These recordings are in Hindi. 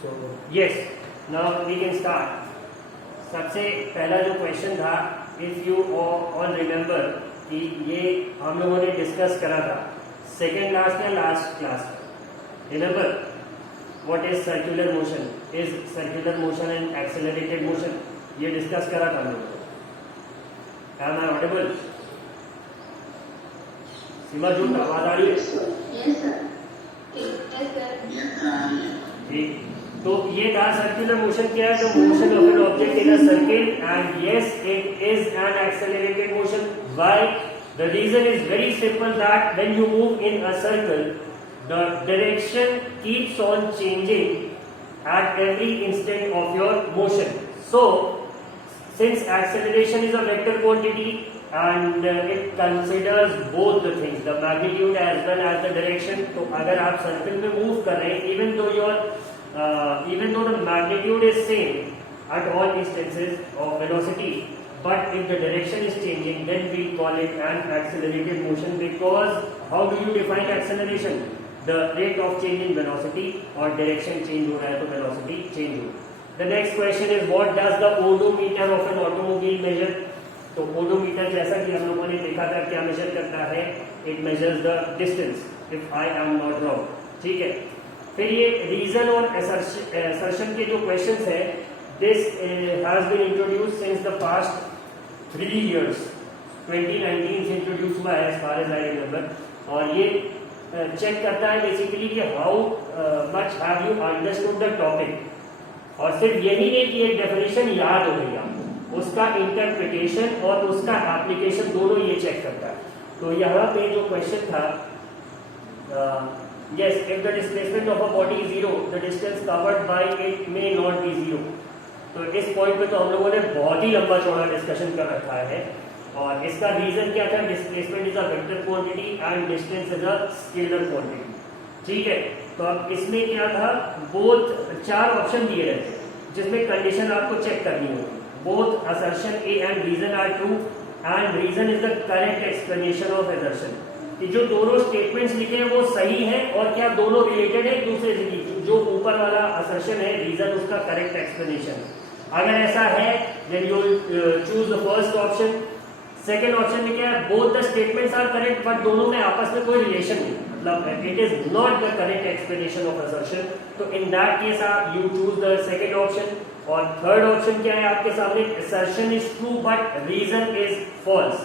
So yes, now we can start. सबसे पहला जो क्वेश्चन था, इफ यू ऑल रिमेम्बर कि ये हम लोगों ने डिस्कस करा था सेकेंड क्लास में, लास्ट क्लास में. Remember what is circular motion, is circular motion and accelerated motion, ये डिस्कस करा था हम लोगों ने. M I audible? सीमा जो आवाज आ रही है? ठीक. तो ये था सर्कुलर मोशन. क्या है? तो motion of an object in a circle, and yes it is an accelerated motion. Why? The reason is very simple that when you move in a circle the direction keeps on changing at every instant of your motion. So since acceleration is a vector quantity and it considers both the things, the magnitude as well as the direction. तो अगर आप सर्कल में मूव कर रहे हैं, even though the magnitude is same at all instances of velocity, but if the direction is changing, then we call it an accelerated motion. Because how do you define acceleration? The rate of change in velocity, और direction change हो रहा है तो velocity change हो. The next question is what does the odometer of an automobile measure? तो ओडोमीटर जैसा कि हम लोगों ने देखा था क्या मेजर करता है? It measures the distance, if I am not wrong. ठीक है. फिर ये रीजन और असर्शन के जो क्वेश्चंस है, this has been introduce since the past 3 years. 2019 से इंट्रोड्यूस हुआ है as far as I remember. और ये चेक करता है बेसिकली कि how much have you understood the topic. और सिर्फ यही नहीं कि एक डेफिनेशन याद हो गई आपको, उसका इंटरप्रिटेशन और उसका एप्लीकेशन दोनों ये चेक करता है. तो यहाँ पे जो क्वेश्चन था, yes if the displacement of a body is zero the distance covered by it may not be zero. तो इस पॉइंट पे तो हम लोगों ने बहुत ही लंबा चौड़ा डिस्कशन कर रखा है. और इसका रीजन क्या था? Displacement is a vector quantity and distance is a scalar quantity. ठीक है. तो अब इसमें क्या था, बोथ 4 ऑप्शन दिए रहे थे जिसमें कंडीशन आपको चेक करनी होगी. Both assertion A and reason are true and reason is the correct explanation of assertion. कि जो दोनों स्टेटमेंट्स लिखे हैं वो सही हैं और क्या दोनों रिलेटेड है एक दूसरे से. जो ऊपर वाला assertion है, reason उसका correct explanation. अगर ऐसा है then you choose the first option. Second option में क्या है? both the statements are correct but दोनों में आपस में कोई रिलेशन नहीं, मतलब it is not the correct explanation of assertion. तो in that case आप you choose the second option. और थर्ड ऑप्शन क्या है आपके सामने? assertion is true but reason is false.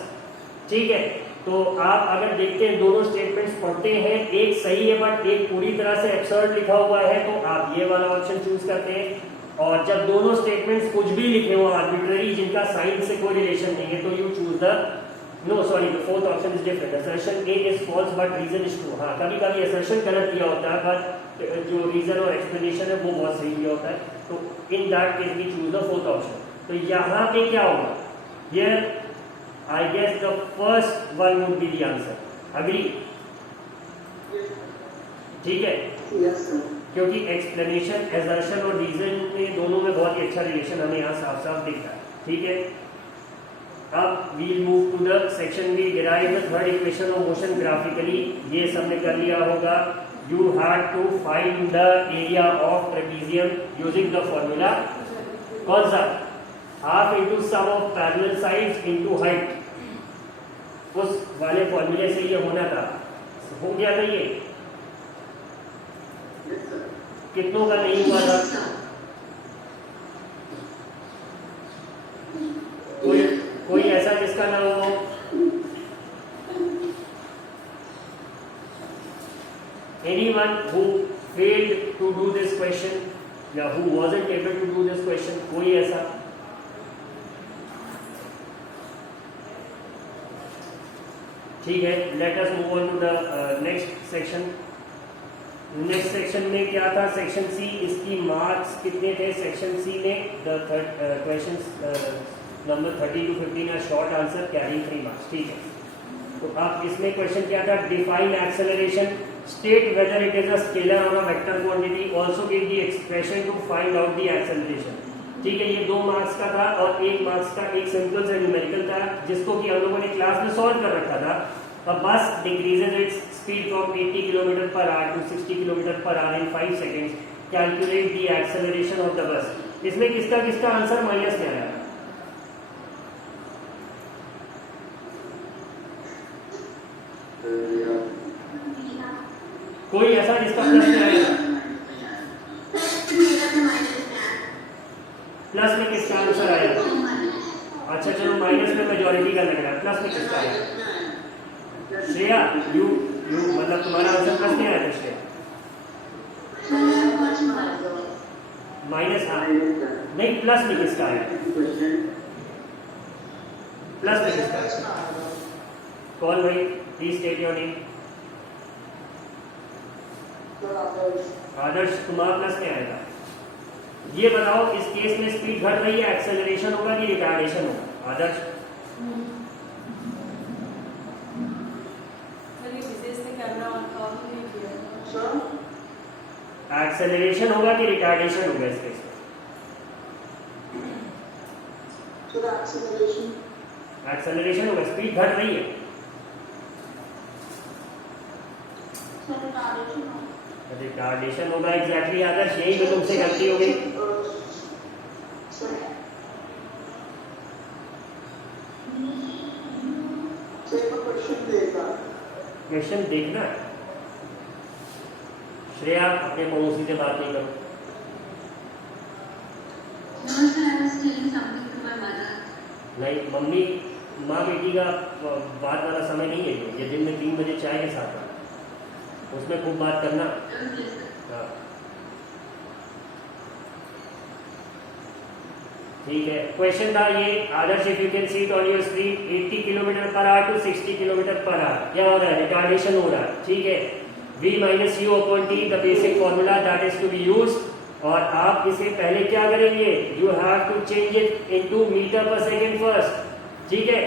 ठीक है. तो आप अगर देखते हैं दोनों स्टेटमेंट्स पढ़ते हैं, एक सही है बट एक पूरी तरह से एब्सर्ड लिखा हुआ है, तो आप ये वाला ऑप्शन चूज करते हैं. और जब दोनों स्टेटमेंट्स कुछ भी लिखे हो आर्बिट्ररी, जिनका साइन से कोई रिलेशन नहीं है, तो you choose the the fourth option is different. assertion A is false but reason is true. हाँ, कभी कभी assertion गलत दिया होता है बट जो रीजन और एक्सप्लेनेशन है वो बहुत सही दिया होता है. तो in that case we choose the fourth option. तो यहाँ पे क्या होगा? Here I guess the first one would be the answer. Agree? ठीक है. Yes sir. क्योंकि एक्सप्लेनेशन, assertion और रीजन में दोनों में बहुत ही अच्छा रिलेशन हमें यहाँ साफ साफ दिखता है. ठीक है. अब we'll move to the section B, derive the third equation of motion graphically. ये सबने कर लिया होगा. You had to find the area of trapezium using the formula. कौन सा? half into sum of parallel sides into height. उस वाले फॉर्मूले से ये होना था. हो गया था ये? कितनों का नहीं हुआ था? कोई ऐसा जिसका ना हो? Anyone who failed to do this question या who wasn't able to do this question? कोई ऐसा? ठीक है. Let us move on to the next section. Next section में क्या था? Section C. इसकी मार्क्स कितने थे सेक्शन सी में? The questions number 30 to 15 are short answer carrying 3 marks. ठीक है. तो अब इसमें क्वेश्चन क्या था? Define acceleration, state whether it is a scalar or a vector quantity, also give the expression to find out the acceleration. ठीक है. ये 2 मार्क्स का था और 1 मार्क्स का एक सिंपल सा न्यूमेरिकल था जिसको कि हम लोगों ने क्लास में सॉल्व कर रखा था. A bus decreases its speed from 80 km per hour to 60 km per hour in 5 seconds. Calculate the acceleration of the bus. इसमें किसका किसका आंसर माइनस में आया? कोई ऐसा जिसका प्लस में आएगा? प्लस में किसका आंसर आया? अच्छा चलो, माइनस में मेजॉरिटी का लग रहा है, प्लस में किसका आया? श्रेया, यू मतलब तुम्हारा आंसर प्लस में आया था श्रेया? माइनस, हाँ नहीं, प्लस में किसका आया? प्लस में किसका आया? कौन भाई? Please state your name. Adarsh, तुम्हारा प्लस में आएगा। ये बताओ, इस केस में स्पीड घट रही है, एक्सेलरेशन होगा कि रिटार्डेशन होगा? आदर्श, एक्सेलरेशन होगा कि रिटार्डेशन होगा इस केस में? एक्सेलरेशन होगा, स्पीड घट रही है। रिटार्डेशन होगा, एग्जैक्टली आदर्श, यही तो तुमसे गलती हो गई। क्वेश्चन देखना है। श्रेया, अपने पड़ोसी से बात नहीं करो। नहीं, मम्मी माँ बेटी का बात वाला समय नहीं है ये दिन में 3 बजे चाय के साथ है, उसमें खूब बात करना। हाँ ठीक है। क्वेश्चन था ये, Adarsh, if you can see it on your screen, 80 kilometre per hour to 60 kilometre per hour क्या हो रहा है? रिटार्डेशन हो रहा है। ठीक है, v minus u upon t the basic formula that is to be use. और आप इसे पहले क्या करेंगे? You have to change it into meter per second first. ठीक है,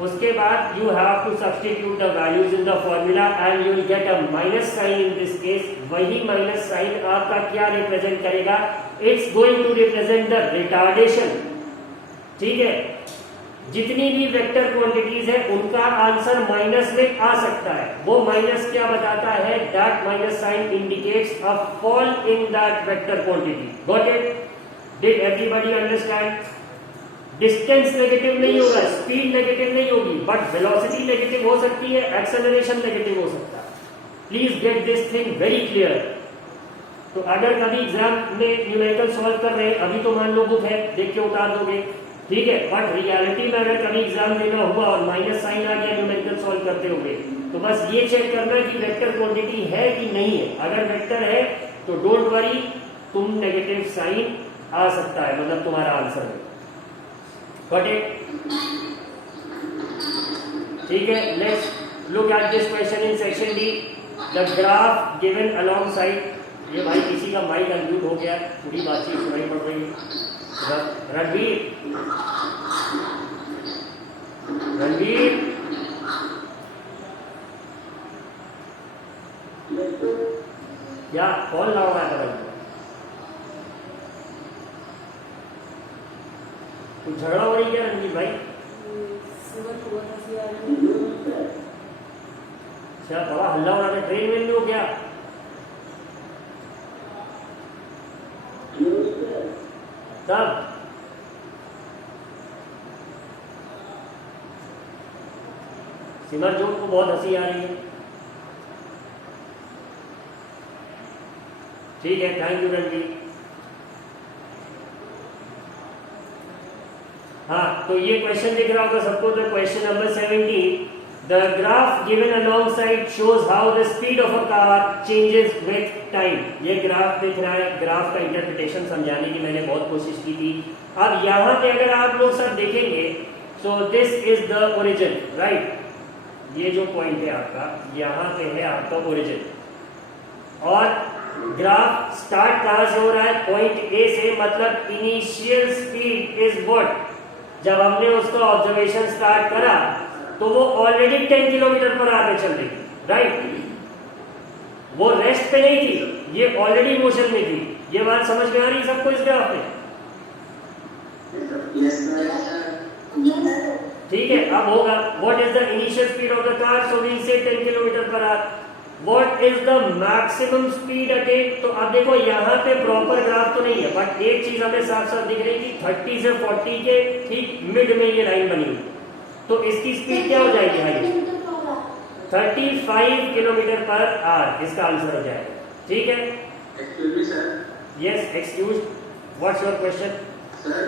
उसके बाद you have to substitute the values in the formula and you will get a minus sign in this case. वही माइनस साइन आपका क्या रिप्रेजेंट करेगा? It's going to represent the retardation. ठीक है, जितनी भी वेक्टर क्वांटिटीज है उनका आंसर माइनस में आ सकता है। वो माइनस क्या बताता है? That minus sign indicates a fall in that vector quantity. Got it? Did everybody understand? Distance negative नहीं होगा, स्पीड नेगेटिव नहीं होगी, बट वेलोसिटी नेगेटिव हो सकती है, एक्सेलरेशन नेगेटिव हो सकता है। Please get this thing very clear. तो अगर कभी एग्जाम में न्यूमेरिकल सॉल्व कर रहे हैं, अभी तो मान लो बुक है, देख के उतार दोगे, ठीक है, बट रियलिटी में अगर कभी एग्जाम देना हुआ और माइनस साइन आ गया न्यूमेरिकल सॉल्व करते हुए, तो बस ये चेक करना कि वेक्टर क्वांटिटी है कि नहीं है। अगर वेक्टर है तो डोंट वरी, तुम नेगेटिव साइन आ सकता है, मतलब तुम्हारा आंसर है। Got it? ठीक है, let's look at this question in section D. The graph given along side, ये भाई किसी का माइक अनम्यूट हो गया, पूरी बातचीत सुनाई पड़ रही है। रणवीर, क्या कौन ला रहा है? कुछ झगड़ा हो रही क्या रणजीत भाई? अच्छा, बड़ा हल्ला हो रहा है, ट्रेन में हो क्या? तब सिमरजोत को बहुत हंसी आ रही है। ठीक है, थैंक यू रणजीत। हाँ, तो ये क्वेश्चन दिख रहा होगा सबको। The question number 17, the graph given along side shows how the speed of a car changes with time. ये ग्राफ दिख रहा है, ग्राफ का इंटरप्रिटेशन समझाने की मैंने बहुत कोशिश की थी। अब यहाँ पे अगर आप लोग सब देखेंगे, so this is the origin, right? ये जो पॉइंट है आपका, यहाँ पे है आपका ओरिजिन, और ग्राफ स्टार्ट कहां से हो रहा है? पॉइंट ए से, मतलब इनिशियल स्पीड इज व्हाट? जब हमने उसका ऑब्जर्वेशन स्टार्ट करा तो वो ऑलरेडी 10 किलोमीटर पर आगे चल रही, राइट? वो रेस्ट पे नहीं थी, ये ऑलरेडी मोशन में थी। ये बात समझ में आ रही है सबको इस ग्राफ में? ठीक है, अब होगा what is the initial speed of the car? So we say 10 kilometer per hour. What is the maximum speed attain. तो अब देखो यहाँ पे प्रॉपर ग्राफ तो नहीं है, बट एक चीज हमें साफ साफ दिख रही है कि 30 से 40 के ठीक मिड में ये लाइन बनी हुई, तो इसकी स्पीड क्या हो जाएगी भाई, 35 किलोमीटर पर आवर इसका आंसर हो जाएगा। ठीक है, excuse me sir. Yes excuse, what's your question. Sir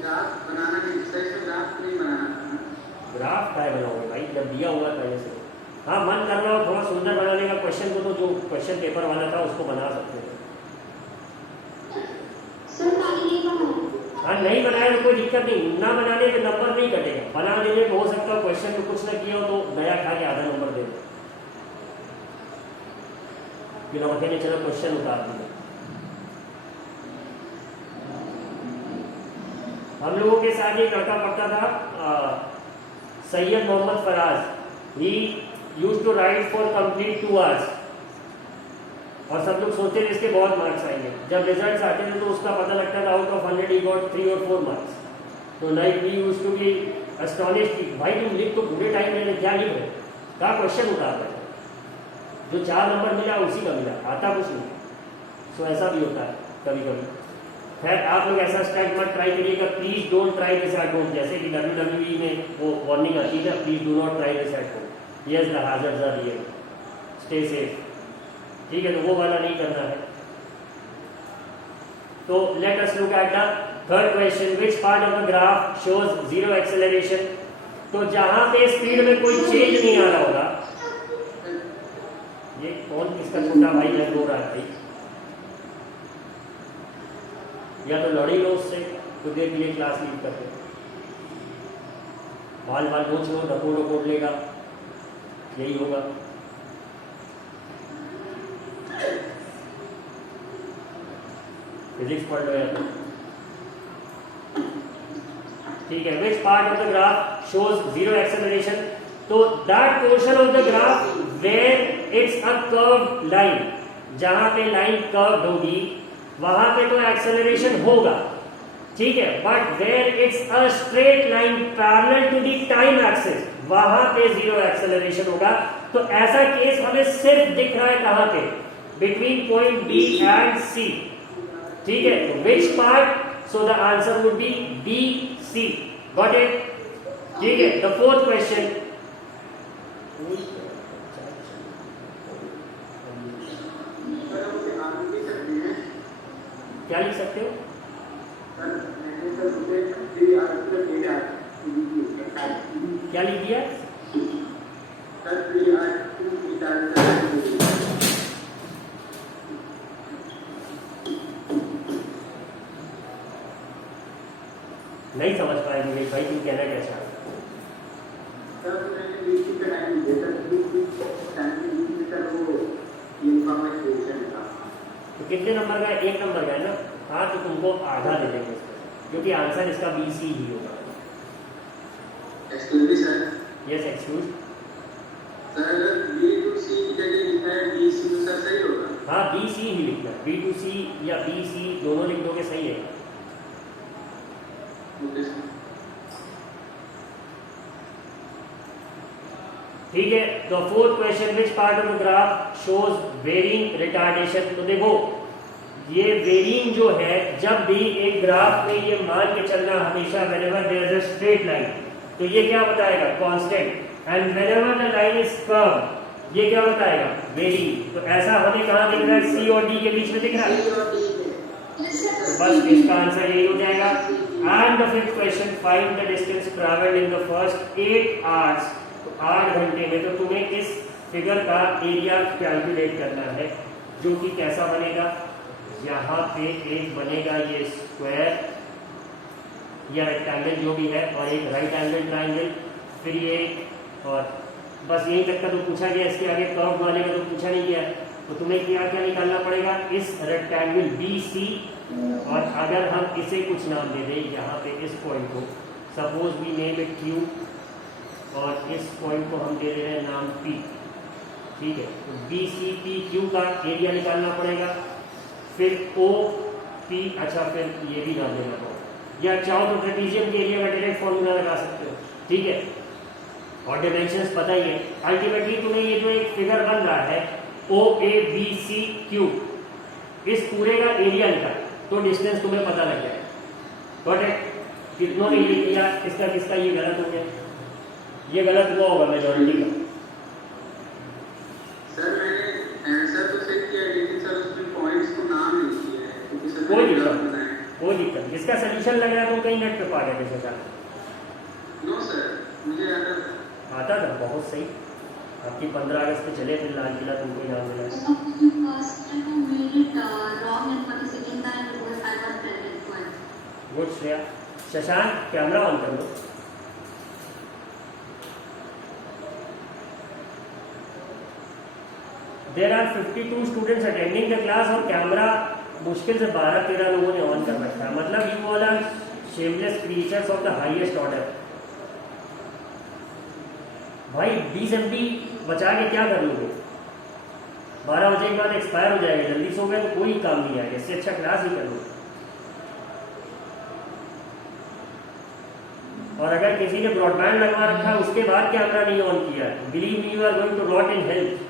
graph बनाना नहीं, सर इसमें ग्राफ नहीं बनाना। ग्राफ क्या बनाओगे भाई, जब दिया हुआ है पहले से। हाँ मन कर रहा हो थोड़ा सुंदर बनाने का क्वेश्चन को, तो जो क्वेश्चन पेपर वाला था उसको बना सकते हो। हाँ नहीं बनाया तो कोई दिक्कत नहीं, ना बनाने में नंबर नहीं कटेगा, बना देने में हो सकता है क्वेश्चन में कुछ ना किया हो तो नया खा के आधा नंबर दे दो, बिना अकेले चलो क्वेश्चन उतार दिए। हम लोगों के साथ एक लड़का पढ़ता था Syed Mohammad Faraz, he used to write for complete 2 hours, और सब लोग सोचते थे इसके बहुत मार्क्स आएंगे। जब रिजल्ट्स आते थे तो उसका पता लगता था आउट ऑफ 100 ही गॉट 3 और 4 मार्क्स। तो like we used to be astonished कि भाई तुम लिख तो पूरे टाइम में क्या लिख रहे, क्या क्वेश्चन उतार रहे, जो 4 नंबर मिला उसी का मिला, आता कुछ नहीं। सो ऐसा भी होता है कभी कभी। खैर आप लोग ऐसा स्टेप मत ट्राई करिएगा, please don't try this at home. जैसे कि WWE में वो वार्निंग आती है ना, please do not try this at home, yes the hazards are real, stay safe. ठीक है, तो वो वाला नहीं करना है। तो let us look at the third question, which part of the graph shows zero acceleration. तो जहां पे स्पीड में कोई चेंज नहीं आ रहा होगा, ये कौन किसका छोटा भाई है रो रहा है भाई, या तो लड़ी लो उससे कुछ देर के लिए क्लास लीव करके, बाल बाल नोच लो, डकोड लेगा, यही होगा। फिजिक्स पढ़ लो या तो ठीक है। Which part of the graph shows zero acceleration. तो that portion of the graph where it's a curve line, जहां पे लाइन कर्व होगी वहां पे तो एक्सेलरेशन होगा, ठीक है, but where it's a straight line parallel to the time axis, वहां पे जीरो एक्सेलरेशन होगा। तो ऐसा केस हमें सिर्फ दिख रहा है कहां पे, between point B and C. ठीक है, तो which part, so the answer would be B C. Got it. ठीक है, द फोर्थ क्वेश्चन, क्या लिख सकते हो, क्या लिख दिया, नहीं समझ पाएंगे भाई तुम कहना क्या चाहते तो कितने नंबर का है, 1 नंबर का है ना। हाँ तो तुमको आधा दे देंगे क्योंकि आंसर इसका BC ही होगा। Excuse me sir. Yes excuse. Sir अगर B to C जगह लिखा है BC तो सर सही होगा। हाँ BC ही लिखना है, B to C या BC दोनों लिख दोगे सही है। Okay sir. ठीक है, तो fourth question, which part of the graph shows varying retardation. तो देखो ये वेरिंग जो है, जब भी एक ग्राफ में ये मान के चलना हमेशा whenever there is a straight line, तो ये क्या बताएगा, constant, and whenever the line is curve, ये क्या बताएगा, वेरिंग। तो ऐसा हमें कहां दिख रहा है, C और D के बीच में दिख रहा है, तो बस इसका आंसर यही हो जाएगा। And the fifth question, find the distance travelled in the first 8 hours. 8 घंटे में, तो तुम्हें इस फिगर का एरिया कैलकुलेट करना है, जो कि कैसा बनेगा, यहाँ पे एक बनेगा ये स्क्वायर या रेक्टेंगल जो भी है, और एक राइट एंगल ट्राइंगल, फिर ये, और बस यही तक का तो पूछा गया, इसके आगे कर्व वाले का तो पूछा नहीं गया। तो तुम्हें क्या क्या निकालना पड़ेगा, इस रेक्टेंगल BC, और अगर हम इसे कुछ नाम दे दें यहाँ पे इस पॉइंट को, suppose we name it Q, और इस पॉइंट को हम दे रहे हैं नाम P। ठीक है, तो BCPQ का एरिया निकालना पड़ेगा, फिर OP, अच्छा फिर ये भी नाम देना पड़ेगा, या चाहो तो ट्रेपीजियम के एरिया का डायरेक्ट फॉर्मूला लगा सकते हो। ठीक है, और डायमेंशंस पता ही है। अल्टीमेटली तुम्हें ये जो एक फिगर बन रहा है, OABCQ, इस पूरे का एरिया निकाल तो डिस्टेंस तुम्हें पता लग जाएगा। Got it? कितनों ने ये किया, इसका किसका ये गलत हो गया, ये गलत हुआ होगा मेजॉरिटी का। सर मैंने आंसर तो सेट किया लेकिन सर उसमें पॉइंट्स को नाम नहीं किया है क्योंकि सर कोई मैंने दिक्कत गलत बनाया। कोई दिक्कत, जिसका सोल्यूशन लग रहा है तो कहीं नेट पे पा गया जैसे का नो सर, मुझे याद है। आता था। बहुत सही, आपकी 15 अगस्त पे चले थे लाल किला, तुमको इनाम मिला। Good Shreya. Shashank camera on कर लो। There are 52 students attending the class और कैमरा मुश्किल से 12-13 लोगों ने ऑन कर रखा है। मतलब you all are shameless creatures of the highest order. भाई 20 MB बचा के क्या कर लोगे? 12 बजे के बाद एक्सपायर हो जाएगा, जल्दी सो गए तो कोई काम नहीं आएगा, इससे अच्छा क्लास ही कर लो। और अगर किसी ने ब्रॉडबैंड लगवा रखा है उसके बाद कैमरा नहीं ऑन किया, believe me you are going to rot in health.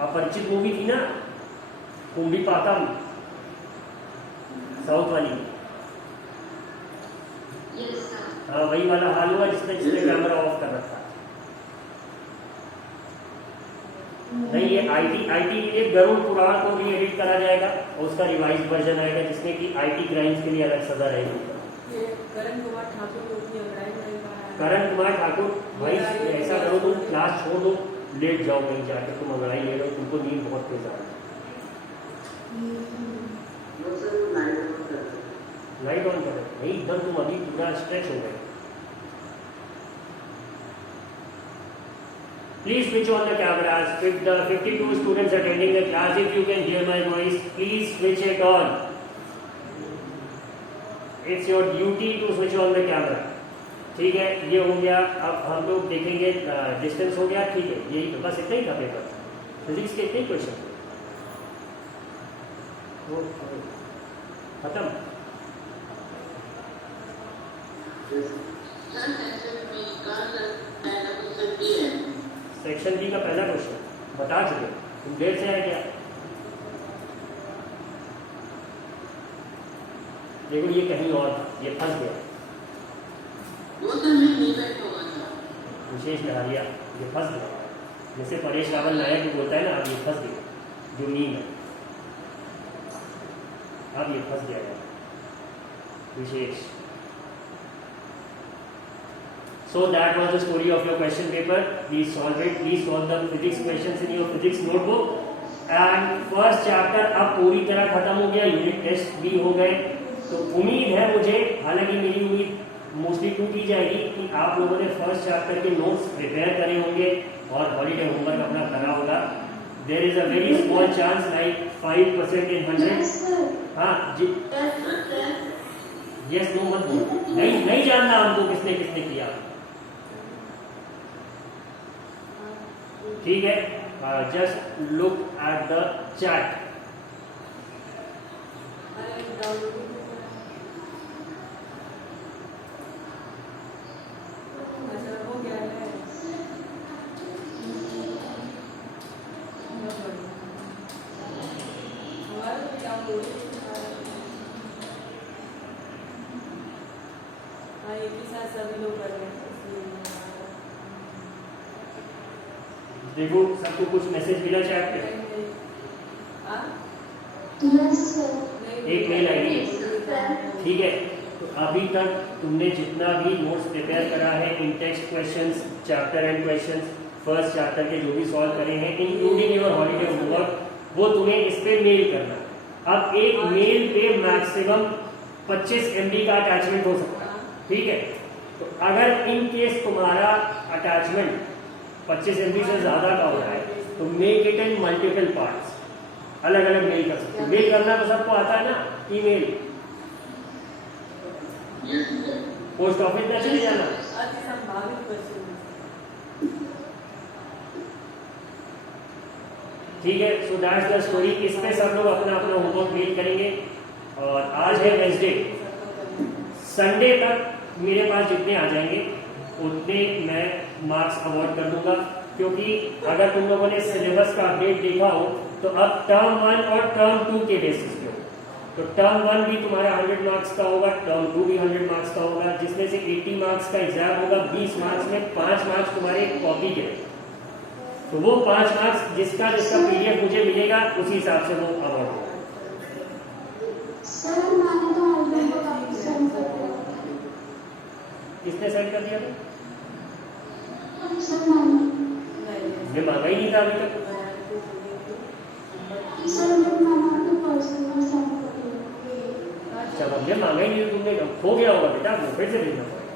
Aparichit movie थी ना, कुंभी पाकम, साउथ वाली, हाँ वही वाला हाल हुआ जिसने कैमरा ऑफ कर रखा। नहीं, ये आईटी के लिए गरुड़ पुराण को भी एडिट करा जाएगा और उसका रिवाइज वर्जन आएगा जिसमें कि आईटी क्राइम्स के लिए अलग सजा रहेगी। करण कुमार ठाकुर, भाई ऐसा करो, तुम क्लास छोड़ दो, लेट जाओ कहीं जाकर, तुम अंगड़ाई ले लो, तुमको नींद बहुत तेज आ रही है। लाइट ऑन करो। नहीं, एकदम तुम अभी पूरा स्ट्रेच हो गए। Please switch on the cameras. With the 52 students attending the class, if you can hear my voice, please switch it on. It's your duty to switch on the camera. ठीक है, ये हो गया। अब हम लोग देखेंगे डिस्टेंस हो गया, ठीक है, यही तो बस इतना ही था पेपर। फिजिक्स के इतने ही क्वेश्चन खत्म। सेक्शन बी का पहला क्वेश्चन बता चुके, तुम देर से आए क्या? देखो ये कहीं और था, ये फंस गया। विशेष लहरिया, ये फंस गया। जैसे परेश रावल नायक भी बोलता है ना, अब ये फंस गया जो नींद है, अब ये फंस गया है विशेष। So that was the story of your question paper. Please solve it. Please solve the physics questions in your physics notebook. And first chapter अब पूरी तरह खत्म हो गया, यूनिट टेस्ट भी हो गए। तो उम्मीद है मुझे, हालांकि मेरी उम्मीद मोस्टली टूट ही जाएगी, कि आप लोगों ने फर्स्ट चैप्टर के नोट्स प्रिपेयर करे होंगे और हॉलीडे होमवर्क अपना करा होगा। There is a very small chance, like 5% in 100। हाँ जी, यस नो मत बोलो, नहीं जानना हमको किसने किसने किया, ठीक है? Just look at the chat. देखो सबको कुछ मैसेज मिला चैट पे? एक मेल आई, ठीक है? तो अभी तक तुमने जितना भी नोट्स प्रिपेयर करा है in text questions, chapter end questions, first chapter के जो भी सॉल्व करे हैं इंक्लूडिंग योर हॉलीडे होमवर्क, वो तुम्हें इस पे मेल करना। अब एक मेल पे मैक्सिमम 25 MB का अटैचमेंट हो सकता है, ठीक है? तो अगर इन केस तुम्हारा अटैचमेंट 25 MB से ज्यादा का हो रहा है तो make it in multiple parts, अलग अलग मेल कर सकते हो। मेल करना तो सबको आता है ना, ईमेल, पोस्ट ऑफिस में चले जाना। ठीक है, सो दैट्स द स्टोरी। इस पे सब लोग अपना अपना होमवर्क मेल करेंगे। और आज है वेडनेसडे, संडे तक मेरे पास जितने आ जाएंगे उतने मैं मार्क्स अवॉर्ड कर दूंगा, क्योंकि अगर तुम लोगों ने सिलेबस का अपडेट देखा हो तो अब टर्म 1 और टर्म 2 के बेसिस पे हो। तो टर्म 1 भी तुम्हारा 100 मार्क्स का होगा, टर्म 2 भी 100 मार्क्स का होगा, जिसमें से 80 मार्क्स का एग्जाम होगा। 20 मार्क्स में 5 मार्क्स तुम्हारे कॉपी के, तो वो 5 मार्क्स जिसका पीडीएफ मुझे मिलेगा उसी हिसाब से वो अवॉर्ड होगा। किसने सेंड कर दिया? मैं मांगा ही नहीं था अभी तक। अच्छा, हमने मांगा ही नहीं, तुमने खो गया होगा बेटा, वो फिर से भेजना पड़ेगा।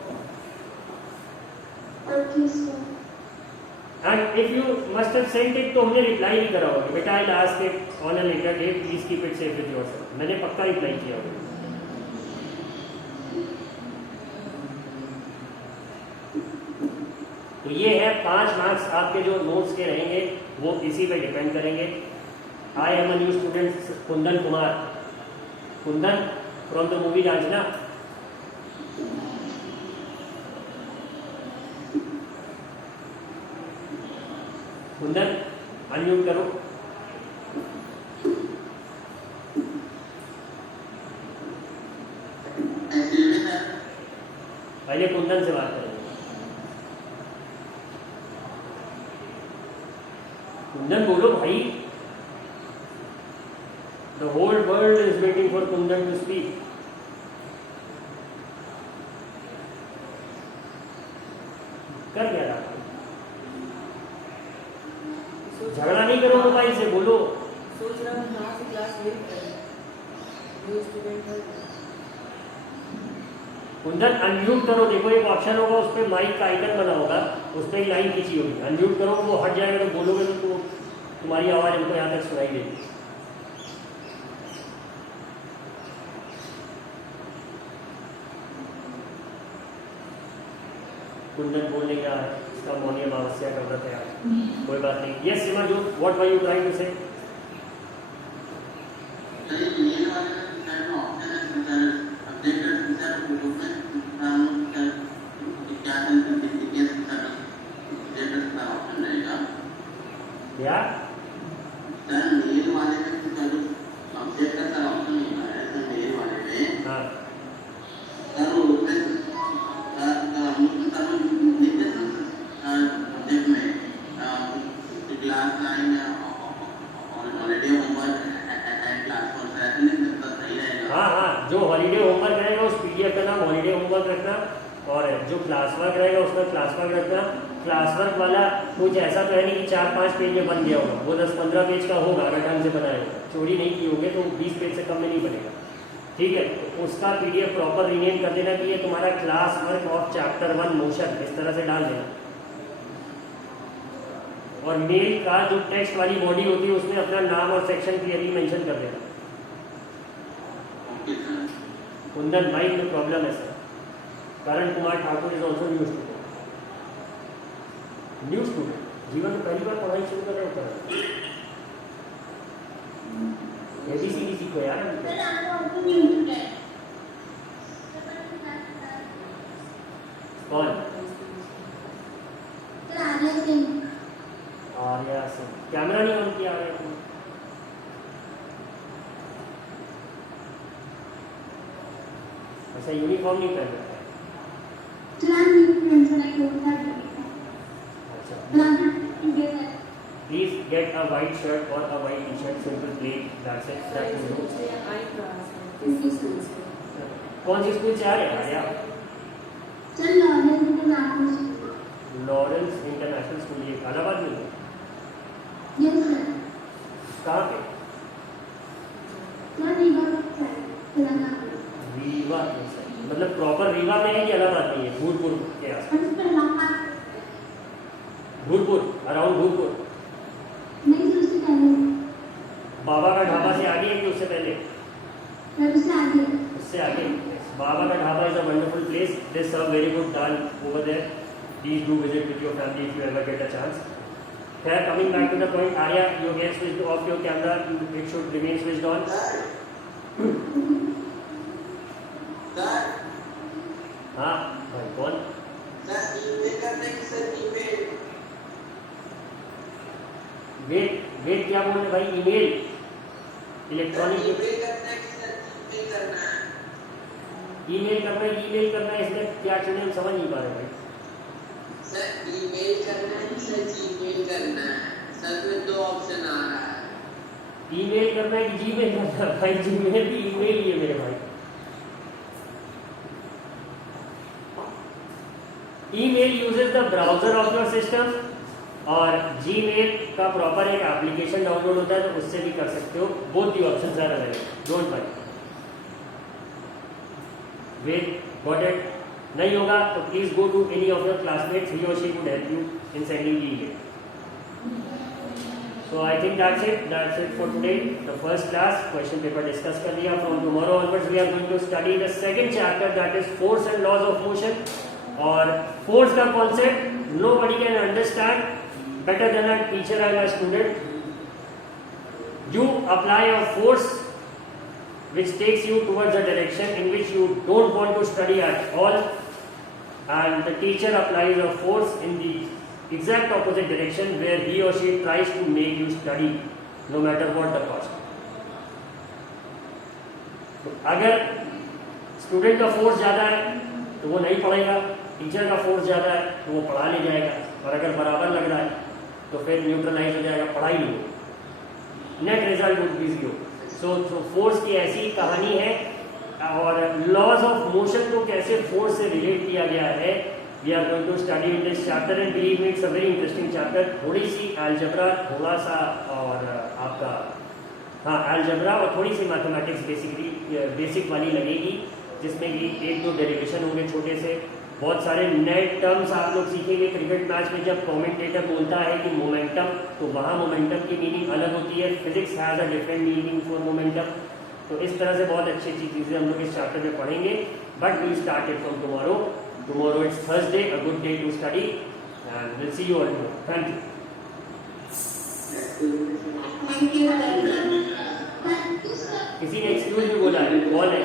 And if you must have sent it, तो हमने रिप्लाई नहीं करा होगा बेटा, I ask it on a later date, please keep it safe with yourself. मैंने पक्का रिप्लाई किया होगा। तो ये है 5 मार्क्स आपके जो नोट्स के रहेंगे वो इसी पे डिपेंड करेंगे। I am a new student Kundan Kumar, Kundan from the movie Raanjhanaa. Kundan unmute करो। पहले कुंदन से बात करेंगे। कुंदन बोलो भाई, the whole world is waiting for Kundan to speak. कर क्या रहा? झगड़ा नहीं करो मोबाइल से, बोलो। सोच रहा हूँ कहाँ से क्लास लेट करें, न्यू स्टूडेंट है। कुंदन अनम्यूट करो, देखो एक ऑप्शन होगा उस पर माइक का आइकन बना होगा, उस पर एक लाइन खींची होगी, अनम्यूट करो, वो हट जाएगा तो बोलोगे तो तुम्हारी आवाज हमको यहाँ तक सुनाई देगी। कुंदन बोलने का है, इसका मौनी अमावस्या का व्रत है आज, कोई बात नहीं। यस सीमा, जो what were you trying to say? क्या? हाँ, हाँ हाँ, जो हॉलीडे होमवर्क रहेगा उस पीडीएफ का नाम हॉलीडे होमवर्क रखना, और जो क्लास वर्क रहेगा उसका क्लास वर्क रखना। क्लास वर्क वाला कुछ ऐसा तो है नहीं कि 4-5 पेज में बन गया होगा, वो 10-15 पेज का होगा अगर ढंग से बनाया होगा। चोरी नहीं की होगे तो 20 पेज से कम में नहीं बनेगा, ठीक है? तो उसका पीडीएफ प्रॉपर रीनेम कर देना कि ये तुम्हारा class work of chapter 1 motion, इस तरह से डाल देना। और मेल का जो टेक्स्ट वाली बॉडी होती है उसमें अपना नाम और सेक्शन क्लियरली मेंशन कर देना। कुंदन माइक में प्रॉब्लम है sir. Karan Kumar Thakur is also new student. New student, जीवन में पहली बार पढ़ाई शुरू कर रहे हो कर एबीसीडी सीखो यार। कौन? आर्या सिंह। कैमरा नहीं ऑन किया आर्या सिंह। ऐसा यूनिफॉर्म नहीं पहन रखा है। अच्छा, please get a white shirt और a white T shirt, simple plain, that's it, that will do. कौन सी स्कूल से आ रहे हैं आर्या? लॉरेंस इंटरनेशनल स्कूल, ये इलाहाबाद में है? कहाँ पे? रीवा के साइड, मतलब प्रॉपर रीवा में है कि इलाहाबाद में है? भूलपुर के आसपास? भूलपुर, अराउंड भूलपुर। बाबा का ढाबा से आगे है कि उससे पहले? उससे आगे। Baba ka Dhaba is a wonderful place, they serve very good dal over there, please do visit with your family if you ever get a chance. Fair, coming back to the point, Arya, you get switched off your camera, it should remain switched on. हाँ भाई, कौन? वेट क्या बोल रहे भाई? ईमेल, इलेक्ट्रॉनिक ईमेल करना है, इसमें क्या चुने हम समझ नहीं पा रहे भाई। सर ईमेल करना है, सर जीमेल करना है, सर में 2 ऑप्शन आ रहा है। ईमेल करना है कि जीमेल करना है? भाई जीमेल भी ईमेल ही है मेरे भाई। Email uses the browser of your system, और जीमेल का प्रॉपर एक एप्लीकेशन डाउनलोड होता है, तो उससे भी कर सकते हो। Both the options are available, don't worry. Wait, got it? नहीं होगा तो please go to any of your classmates, he और she would help you in sending email. So I think that's it for today. The first class question paper discuss कर लिया. From tomorrow onwards we are going to study the second chapter, that is force and laws of motion. और force का concept nobody can understand better than a teacher and a student. You apply a force which takes you towards a direction in which you don't want to study at all, and the teacher applies a force in the exact opposite direction where he or she tries to make you study no matter what the cost. तो अगर स्टूडेंट का फोर्स ज़्यादा है तो वो नहीं पढ़ेगा, टीचर का फोर्स ज़्यादा है तो वो पढ़ा ले जाएगा, और अगर बराबर लग रहा है तो फिर न्यूट्रलाइज हो जाएगा, पढ़ाई नहीं होगी, net result would be zero. So force की ऐसी कहानी है। और लॉज ऑफ मोशन को कैसे फोर्स से रिलेट किया गया है, we are going to study in this chapter, and believe me it's a very interesting chapter. थोड़ी सी अलजेब्रा, थोड़ा सा और आपका अलजेब्रा और थोड़ी सी मैथमेटिक्स बेसिक वाली लगेगी, जिसमें कि 1-2 डेरिवेशन होंगे छोटे से। बहुत सारे नए टर्म्स आप लोग सीखेंगे। क्रिकेट मैच में जब कमेंटेटर बोलता है कि मोमेंटम, तो वहाँ मोमेंटम की मीनिंग अलग होती है। Physics has a different meaning for momentum. तो इस तरह से बहुत अच्छी अच्छी चीज़ें हम लोग इस चैप्टर में पढ़ेंगे, but we start it from tomorrow. Tomorrow it's Thursday, a good day to study, and we'll see you all tomorrow. Thank you. किसी ने एक्सक्यूज भी बोला है, कॉल है।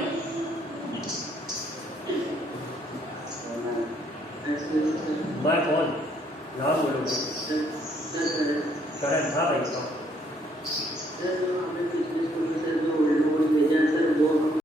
मैं कॉल नाम बोलोगे? करण, हाँ भाई।